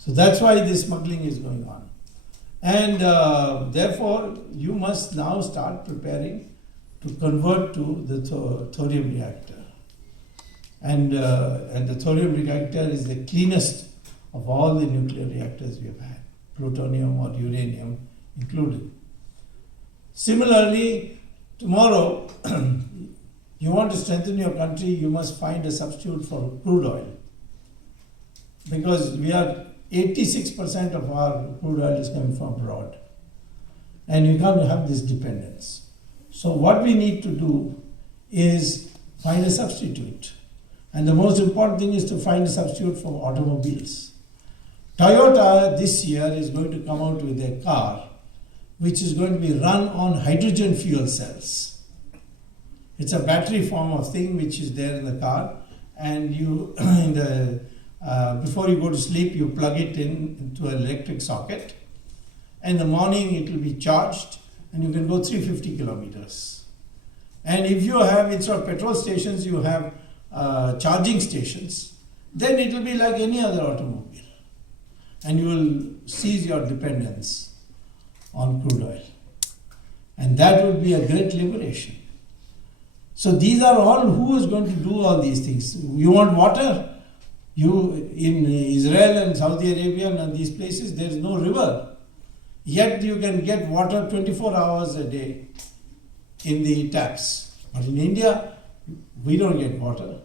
So that's why this smuggling is going on. And therefore, you must now start preparing to convert to the thorium reactor. And the thorium reactor is the cleanest of all the nuclear reactors we have had, plutonium or uranium included. Similarly, tomorrow, you want to strengthen your country, you must find a substitute for crude oil. Because we are 86% of our crude oil is coming from abroad. And you can't have this dependence. So what we need to do is find a substitute. And the most important thing is to find a substitute for automobiles. Toyota this year is going to come out with a car which is going to be run on hydrogen fuel cells. It's a battery form of thing which is there in the car, and you, before you go to sleep, you plug it into an electric socket. In the morning, it will be charged, and you can go 350 kilometers. And if you have, instead of petrol stations, you have charging stations, then it will be like any other automobile. And you will cease your dependence on crude oil. And that would be a great liberation. So these are all, who is going to do all these things? You want water? In Israel and Saudi Arabia and these places, there is no river. Yet you can get water 24 hours a day in the taps. But in India, we don't get water.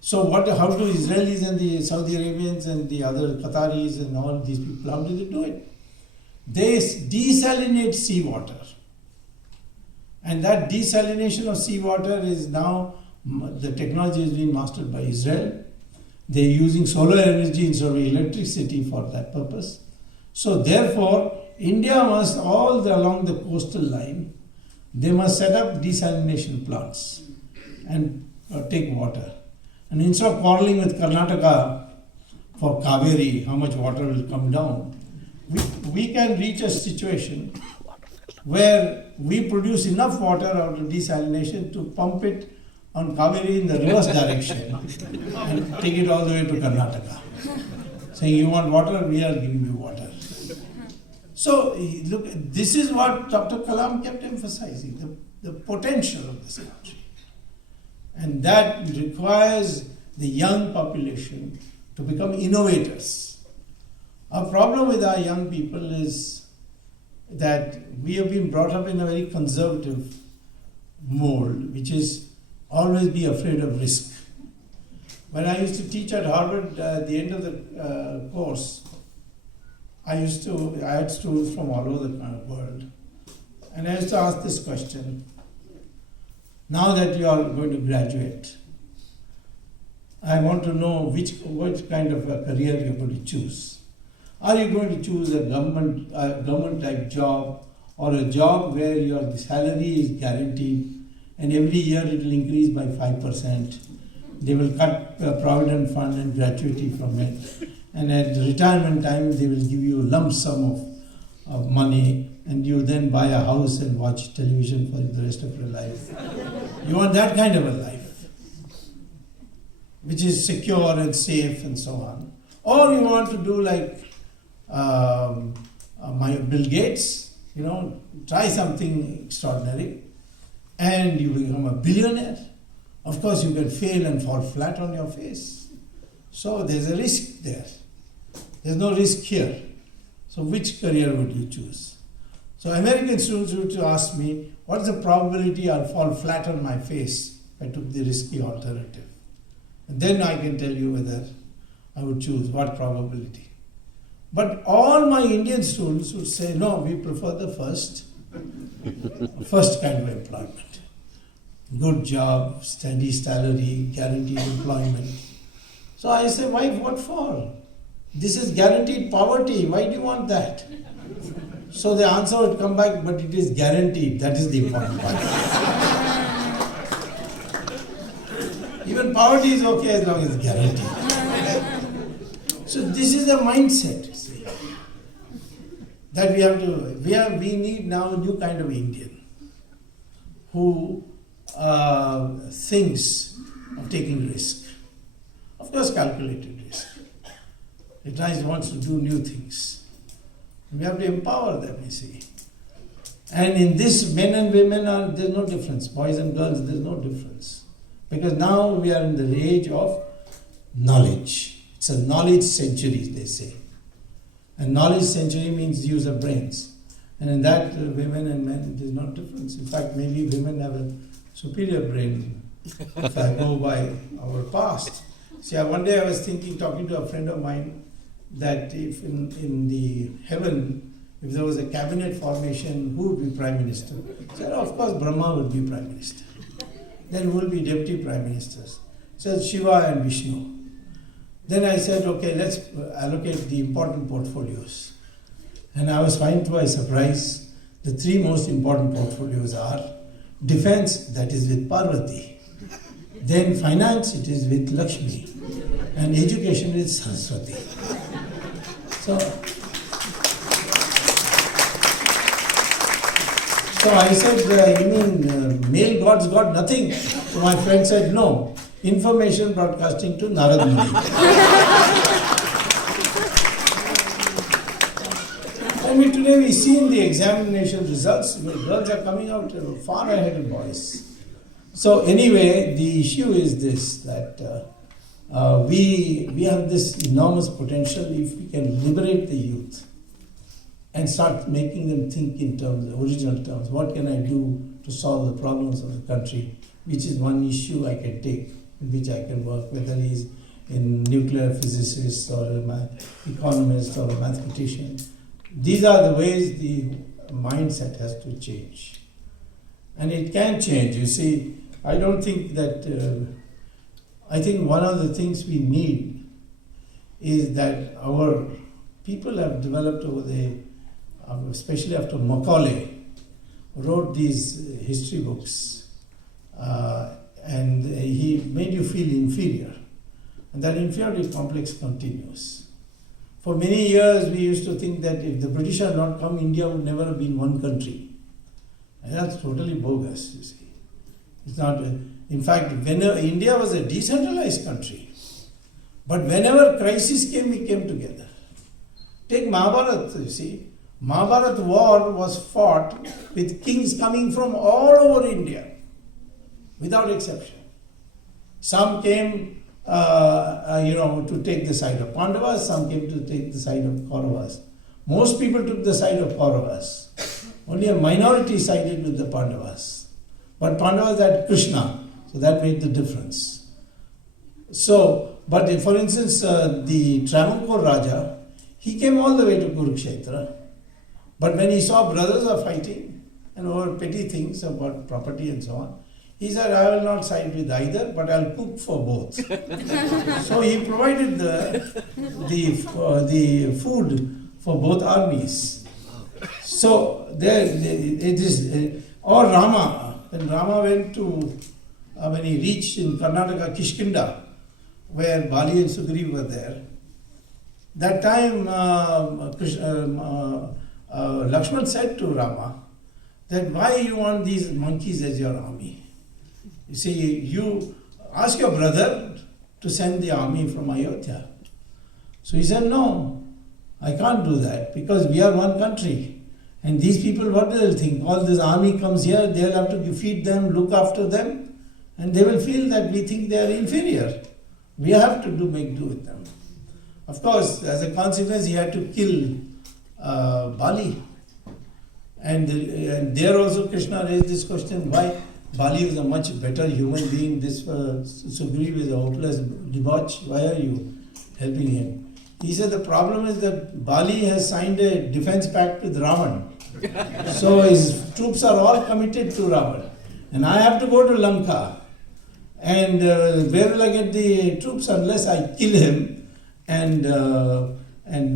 So how do Israelis and the Saudi Arabians and the other Qataris and all these people, how do they do it? They desalinate seawater. And that desalination of seawater is now, the technology is being mastered by Israel. They're using solar energy instead of electricity for that purpose. So therefore, India must, all along the coastal line, they must set up desalination plants and take water. And instead of quarreling with Karnataka for Kaveri, how much water will come down, we can reach a situation where we produce enough water out of desalination to pump it on Kaveri in the reverse direction and take it all the way to Karnataka. Saying, you want water, we are giving you water. So, look, this is what Dr. Kalam kept emphasizing, the potential of this country. And that requires the young population to become innovators. Our problem with our young people is that we have been brought up in a very conservative mold, which is always be afraid of risk. When I used to teach at Harvard, at the end of the course, I had students from all over the world, and I used to ask this question: now that you are going to graduate, I want to know which kind of a career you're going to choose. Are you going to choose a government type job, or a job where your salary is guaranteed and every year it will increase by 5%? They will cut provident fund and gratuity from it, and at retirement time they will give you a lump sum of money, and you then buy a house and watch television for the rest of your life. You want that kind of a life, which is secure and safe and so on. Or you want to do like Bill Gates, try something extraordinary, and you become a billionaire. Of course, you can fail and fall flat on your face. So there's a risk there. There's no risk here. So which career would you choose? So American students would ask me, what is the probability I'll fall flat on my face if I took the risky alternative? And then I can tell you whether I would choose what probability. But all my Indian students would say, no, we prefer the first kind of employment. Good job, steady salary, guaranteed employment. So I say, why, what for? This is guaranteed poverty. Why do you want that? So the answer would come back, but it is guaranteed. That is the important part. Even poverty is okay as long as it's guaranteed. So this is the mindset, you see, that we need now a new kind of Indian who thinks of taking risk. Of course, calculated risk. It wants to do new things. We have to empower them, you see. And in this, men and women there's no difference. Boys and girls, there's no difference. Because now we are in the age of knowledge. It's a knowledge century, they say. And knowledge century means use of brains. And in that, women and men, there's no difference. In fact, maybe women have a superior brain if I go by our past. See, one day I was talking to a friend of mine, that if in the heaven, if there was a cabinet formation, who would be prime minister? I said, of course, Brahma would be prime minister. Then who will be deputy prime ministers? So Shiva and Vishnu. Then I said, okay, let's allocate the important portfolios. And I was finding to my surprise, the three most important portfolios are defense, that is with Parvati. Then finance, it is with Lakshmi. And education with Saraswati. So I said, you mean male gods got nothing? So my friend said, no, information broadcasting to Narad Muni. I mean, today we see in the examination results, girls are coming out far ahead of boys. So anyway, the issue is this, that we have this enormous potential if we can liberate the youth and start making them think in terms, original terms. What can I do to solve the problems of the country? Which is one issue I can take, in which I can work, whether he's a nuclear physicist or an economist or a mathematician. These are the ways the mindset has to change. And it can change. You see, I don't think that, I think one of the things we need is that our people have developed over the, especially after Macaulay wrote these history books, and he made you feel inferior. And that inferiority complex continues. For many years we used to think that if the British had not come, India would never have been one country. And that's totally bogus, you see. It's not, in fact, India was a decentralized country. But whenever crisis came, we came together. Take Mahabharata, you see. Mahabharata war was fought with kings coming from all over India, without exception. Some came to take the side of Pandavas, some came to take the side of Kauravas. Most people took the side of Kauravas. Only a minority sided with the Pandavas. But Pandavas had Krishna, so that made the difference. So, but for instance, the Travancore Raja, he came all the way to Kurukshetra. But when he saw brothers are fighting and over petty things about property and so on, he said, I will not side with either, but I'll cook for both. So he provided the food for both armies. So there it is. Or Rama, when Rama went to, when he reached in Karnataka, Kishkinda, where Bali and Sugriva were there, that time Lakshman said to Rama that why you want these monkeys as your army? You see, you ask your brother to send the army from Ayodhya. So he said, no, I can't do that because we are one country. And these people, what do they think? All this army comes here, they'll have to feed them, look after them, and they will feel that we think they are inferior. We have to make do with them. Of course, as a consequence, he had to kill Bali. And there also Krishna raised this question, why Bali was a much better human being, this Sugriva is a hopeless debauch, why are you helping him? He said the problem is that Bali has signed a defense pact with Ravan. So his troops are all committed to Ravan. And I have to go to Lanka. And where will I get the troops unless I kill him and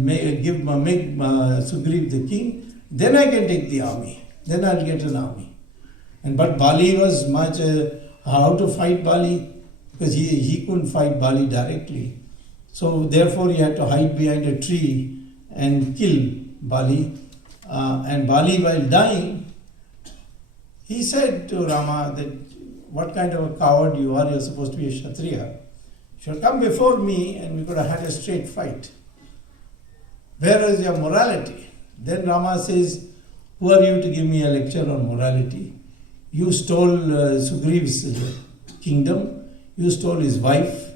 make Sugriva the king? Then I can take the army. Then I'll get an army. But Bali was much, how to fight Bali? Because he couldn't fight Bali directly. So therefore he had to hide behind a tree and kill Bali. And Bali, while dying, he said to Rama that what kind of a coward you are, you're supposed to be a Kshatriya. You should come before me and we could have had a straight fight. Where is your morality? Then Rama says, who are you to give me a lecture on morality? You stole Sugriv's kingdom, you stole his wife,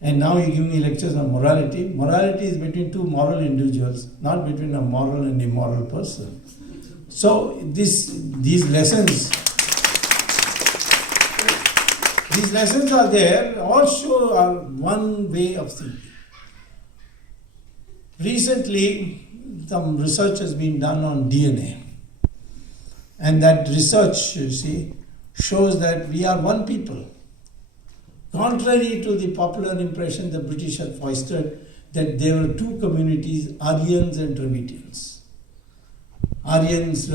and now you give me lectures on morality. Morality is between two moral individuals, not between a moral and immoral person. So these lessons are there, also are one way of thinking. Recently, some research has been done on DNA. And that research, you see, shows that we are one people. Contrary to the popular impression the British had foisted that there were two communities, Aryans and Dravidians. Aryans,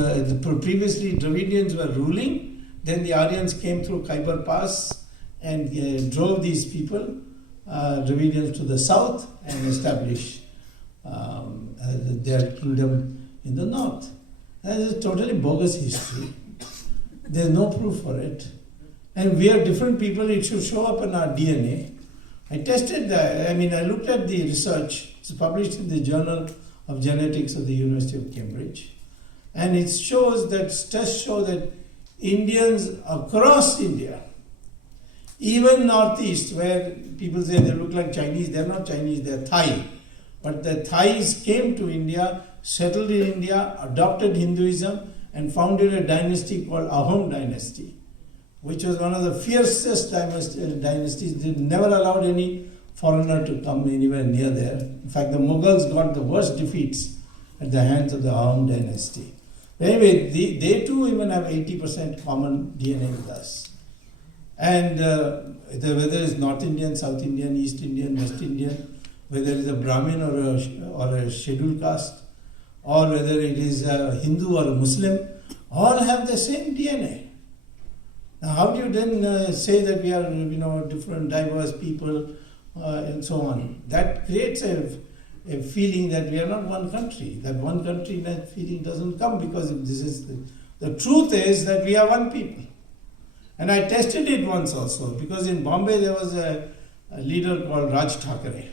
previously Dravidians were ruling, then the Aryans came through Khyber Pass and drove these people, Dravidians, to the south and established their kingdom in the north. That is a totally bogus history. There is no proof for it. And we are different people, it should show up in our DNA. I tested that, I looked at the research. It's published in the Journal of Genetics of the University of Cambridge. And it shows that, tests show that Indians across India, even northeast, where people say they look like Chinese, they're not Chinese, they're Thai. But the Thais came to India, settled in India, adopted Hinduism, and founded a dynasty called Ahom dynasty, which was one of the fiercest dynasties. They never allowed any foreigner to come anywhere near there. In fact, the Mughals got the worst defeats at the hands of the Ahom dynasty. Anyway, they too even have 80% common DNA with us. And whether it's North Indian, South Indian, East Indian, West Indian, whether it's a Brahmin or a scheduled caste, or whether it is a Hindu or a Muslim, all have the same DNA. Now, how do you then say that we are, different, diverse people and so on? That creates a feeling that we are not one country. That one country, that feeling doesn't come, because this is the truth is that we are one people. And I tested it once also, because in Bombay there was a leader called Raj Thackeray,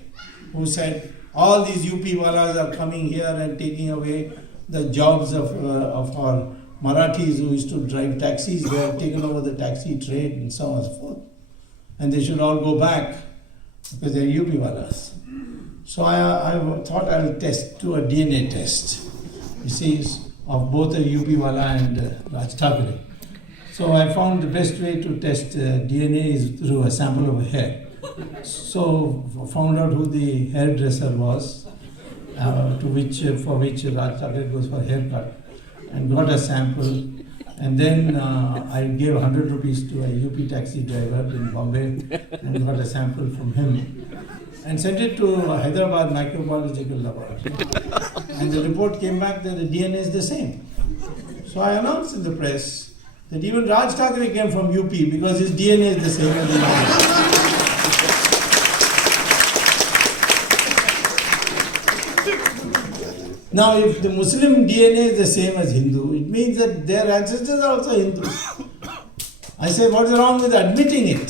who said, all these UP walas are coming here and taking away the jobs of our Marathis who used to drive taxis. They have taken over the taxi trade and so on and so forth. And they should all go back because they are UP walas. So I thought I will do a DNA test, you see, of both a UP wala and Raj Thackeray. So I found the best way to test DNA is through a sample of hair. So found out who the hairdresser was, for which Raj Thackeray goes for haircut, and got a sample. And then I gave 100 rupees to a UP taxi driver in Bombay and got a sample from him and sent it to Hyderabad Microbiological Laboratory. And the report came back that the DNA is the same. So I announced in the press that even Raj Thackeray came from UP because his DNA is the same as the UP. Now, if the Muslim DNA is the same as Hindu, it means that their ancestors are also Hindus. I say, what's wrong with admitting it?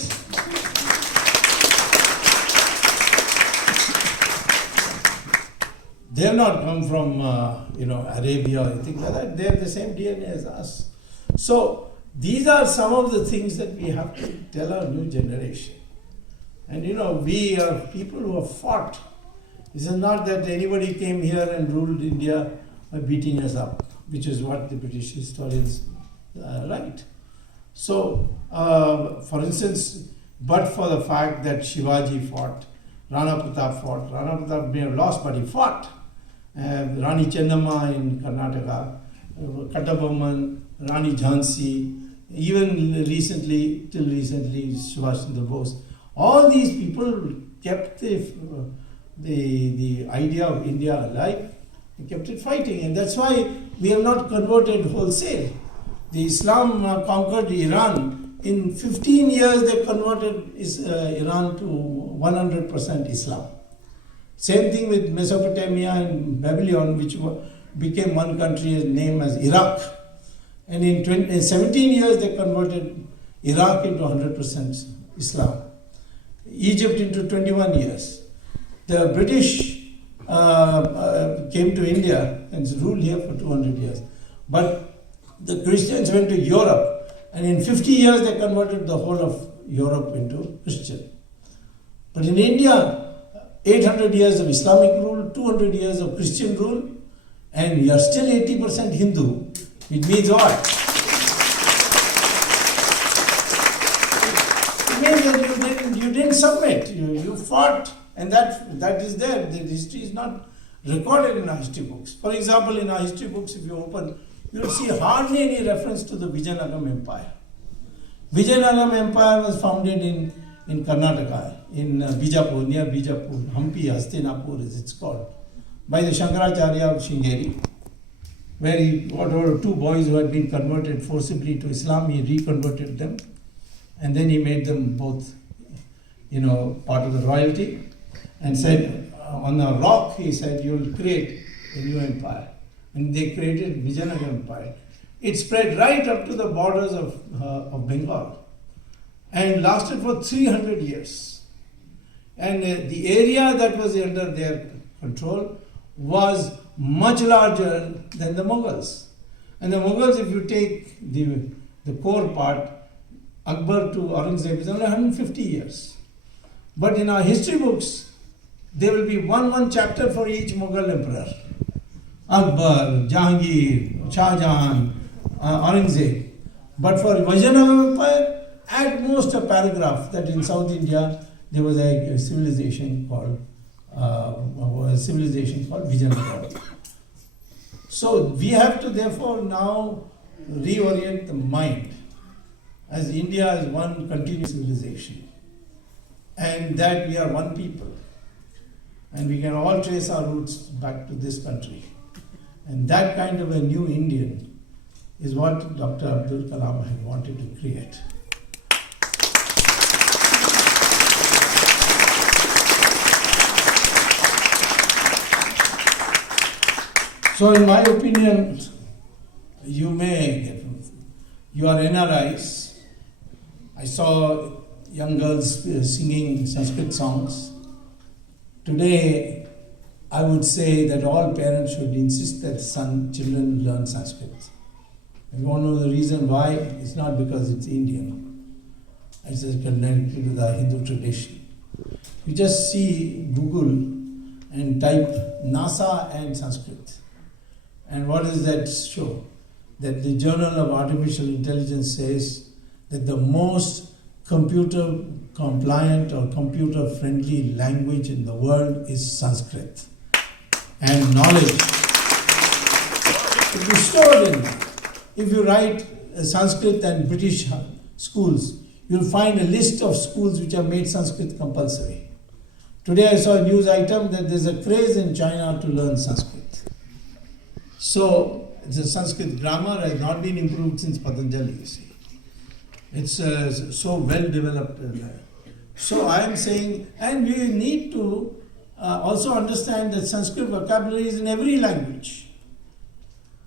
They have not come from, Arabia or anything like that. They have the same DNA as us. So, these are some of the things that we have to tell our new generation. And we are people who have fought. This is not that anybody came here and ruled India by beating us up, which is what the British historians write. So, for instance, but for the fact that Shivaji fought, Rana Pratap may have lost, but he fought. Rani Chennamma in Karnataka, Kattabomman, Rani Jhansi, even till recently, Subhash Chandra Bose. All these people kept the idea of India alive and kept it fighting. And that's why we have not converted wholesale. The Islam conquered Iran. In 15 years, they converted Iran to 100% Islam. Same thing with Mesopotamia and Babylon, which became one country named as Iraq. And in 17 years, they converted Iraq into 100% Islam. Egypt into 21 years. The British came to India and ruled here for 200 years. But the Christians went to Europe, and in 50 years they converted the whole of Europe into Christian. But in India, 800 years of Islamic rule, 200 years of Christian rule, and you are still 80% Hindu. It means what? It means that you didn't submit, you fought, and that is there. The history is not recorded in our history books. For example, in our history books, if you open, you will see hardly any reference to the Vijayanagara Empire. Vijayanagara Empire was founded in Karnataka, in Bijapur, near Bijapur, Hampi, Hastinapur as it's called, by the Shankaracharya of Shringeri, where he got over 2 boys who had been converted forcibly to Islam. He reconverted them, and then he made them both, part of the royalty, and said, on a rock, he said, you will create a new empire. And they created Vijayanagara Empire. It spread right up to the borders of Bengal and lasted for 300 years. And the area that was under their control was much larger than the Mughals. And the Mughals, if you take the core part, Akbar to Aurangzeb, is only 150 years. But in our history books, there will be one chapter for each Mughal emperor. Akbar, Jahangir, Shah Jahan, Aurangzeb. But for Vijayanagara Empire, at most a paragraph that in South India there was a civilization called Vijayanagara. So we have to therefore now reorient the mind as India is one continuous civilization, and that we are one people, and we can all trace our roots back to this country. And that kind of a new Indian is what Dr. Abdul Kalam had wanted to create. So in my opinion, you are NRIs. I saw young girls singing Sanskrit songs. Today, I would say that all parents should insist that children learn Sanskrit. And you want to know the reason why? It's not because it's Indian. It's just connected to the Hindu tradition. You just see Google and type NASA and Sanskrit. And what does that show? That the Journal of Artificial Intelligence says that the most computer compliant or computer friendly language in the world is Sanskrit. And knowledge to be stored in that. If you write Sanskrit and British schools, you'll find a list of schools which have made Sanskrit compulsory. Today I saw a news item that there's a craze in China to learn Sanskrit. So the Sanskrit grammar has not been improved since Patanjali, you see. It's so well developed. So I am saying, and we need to also understand that Sanskrit vocabulary is in every language.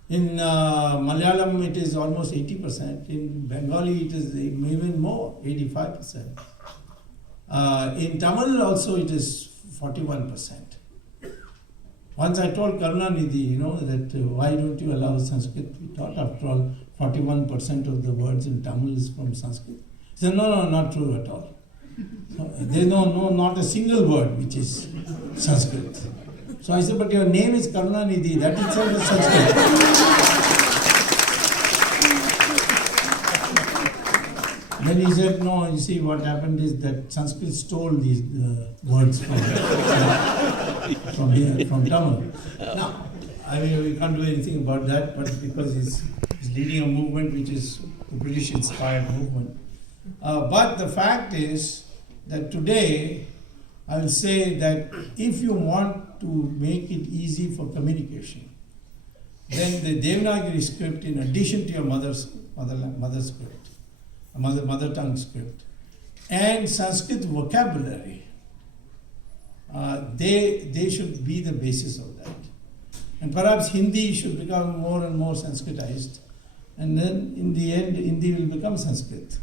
In Malayalam it is almost 80%, in Bengali it is even more, 85%. In Tamil also it is 41%. Once I told Karunanidhi, that why don't you allow Sanskrit? We thought after all 41% of the words in Tamil is from Sanskrit. He said, no, not true at all. So, there's not a single word which is Sanskrit. So I said, but your name is Karunanidhi, that itself is Sanskrit. Then he said, no, you see what happened is that Sanskrit stole these words from Tamil. Now, I mean, we can't do anything about that, but because he's leading a movement which is a British-inspired movement. But the fact is that today, I will say that if you want to make it easy for communication, then the Devanagari script, in addition to your mother script, mother tongue script, and Sanskrit vocabulary, they should be the basis of that. And perhaps Hindi should become more and more Sanskritized, and then in the end Hindi will become Sanskrit.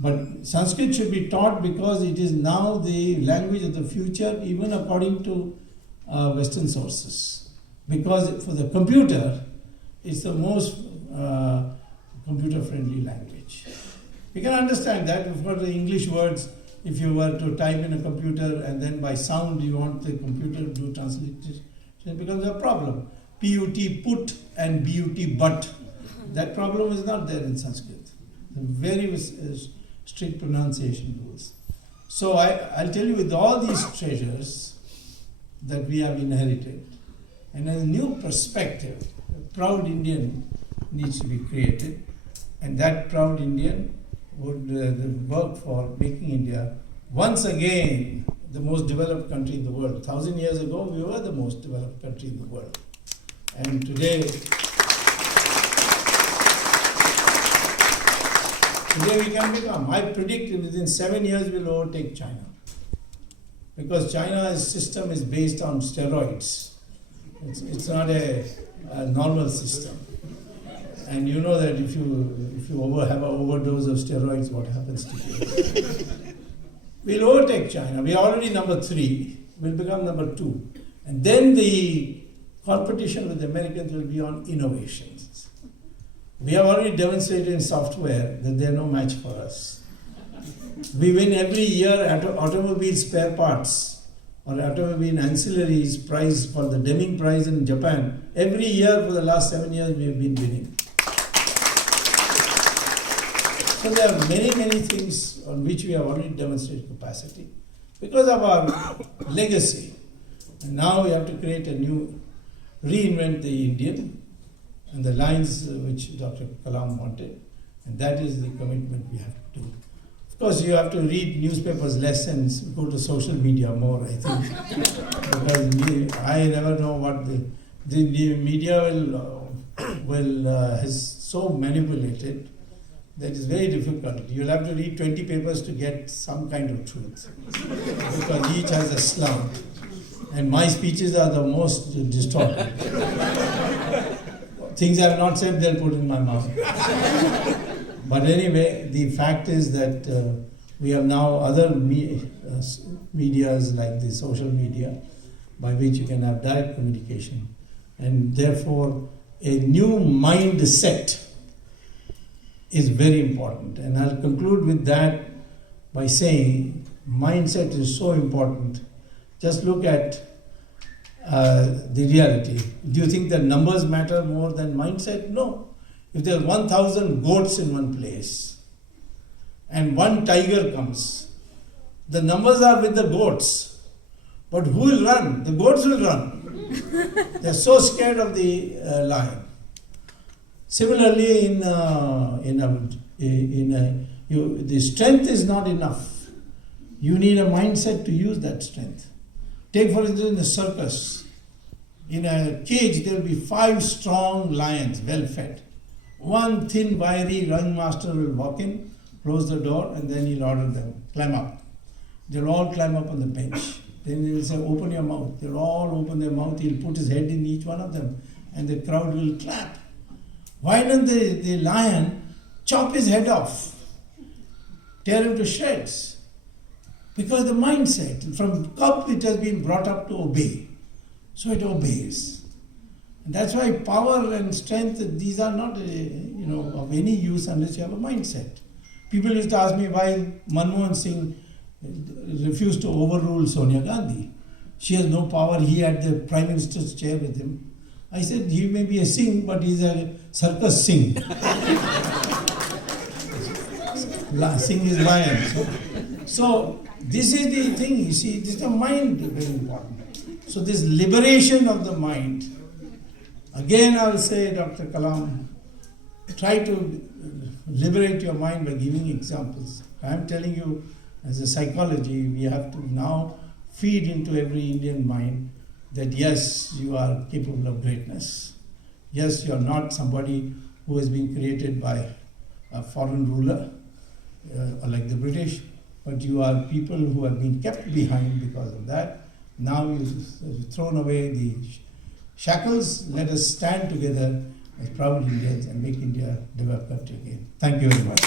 But Sanskrit should be taught because it is now the language of the future, even according to Western sources. Because for the computer, it's the most computer-friendly language. You can understand that for the English words, if you were to type in a computer and then by sound you want the computer to do translation, it becomes a problem. PUT, put, and BUT, but. That problem is not there in Sanskrit. Very strict pronunciation rules. So I'll tell you, with all these treasures that we have inherited, and a new perspective, a proud Indian needs to be created, and that proud Indian would work for making India once again the most developed country in the world. 1,000 years ago, we were the most developed country in the world. And today we can become. I predict within 7 years we'll overtake China. Because China's system is based on steroids. It's not a normal system. And you know that if you have an overdose of steroids, what happens to you? We'll overtake China. We are already number 3. We'll become number 2. And then the competition with the Americans will be on innovations. We have already demonstrated in software that they are no match for us. We win every year at automobile spare parts or automobile ancillaries prize called the Deming Prize in Japan. Every year for the last 7 years we have been winning. So there are many, many things on which we have already demonstrated capacity because of our legacy. And now we have to create a new, reinvent the Indian and the lines which Dr. Kalam wanted, and that is the commitment we have to do. Of course, you have to read newspapers less and go to social media more, I think, because I never know what the media has so manipulated that it's very difficult. You'll have to read 20 papers to get some kind of truth, because each has a slant, and my speeches are the most distorted. Things I have not said, they'll put in my mouth. But anyway, the fact is that we have now other medias like the social media by which you can have direct communication. And therefore, a new mindset is very important. And I'll conclude with that by saying mindset is so important. Just look at the reality. Do you think that numbers matter more than mindset? No. If there are 1,000 goats in one place and one tiger comes, the numbers are with the goats. But who will run? The goats will run. They are so scared of the lion. Similarly, the strength is not enough. You need a mindset to use that strength. Take for instance in the circus. In a cage there will be 5 strong lions, well fed. One thin, wiry ringmaster will walk in, close the door, and then he'll order them, climb up. They'll all climb up on the bench. Then he'll say, open your mouth. They'll all open their mouth. He'll put his head in each one of them, and the crowd will clap. Why don't the lion chop his head off, tear him to shreds? Because the mindset, from cub it has been brought up to obey. So it obeys. And that's why power and strength, these are not of any use unless you have a mindset. People used to ask me why Manmohan Singh refused to overrule Sonia Gandhi. She has no power, he had the Prime Minister's chair with him. I said, he may be a Singh, but he's a circus Singh. Singh is lion. So this is the thing, you see, this is the mind very important. So this liberation of the mind, again I will say, Dr. Kalam, try to liberate your mind by giving examples. I am telling you, as a psychology, we have to now feed into every Indian mind that yes, you are capable of greatness. Yes, you are not somebody who has been created by a foreign ruler, like the British, but you are people who have been kept behind because of that. Now you've thrown away the shackles. Let us stand together as proud Indians and make India a developed country again. Thank you very much.